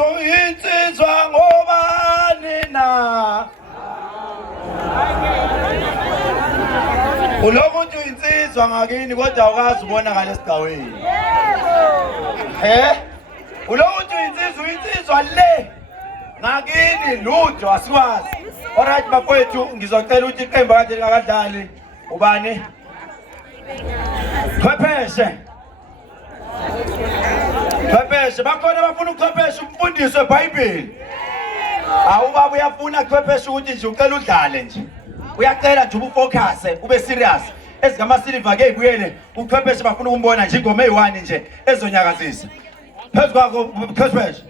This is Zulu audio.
ukuthi insizwa ngobani na ulokuthi insizwa ngakini kodwa awukazi ubona ngale sigcaweni ulokuthi insizwa le ngakini lutho asiwazi. Alright bafowethu ngizocela ukuthi iqembu kade lingakadlali ubani chwepheshe bakhona bafuna uchwepheshe umfundisi weBhayibheli. Awubaba uyafuna chwepheshe ukuthi nje ucela udlale nje uyacela nje ubufocus ube serious ezigama silver ke ibuyele uchwepheshe bafuna ukumbona nje ingoma eyi1 nje ezonyakazisa phezu kwakho chwepheshe.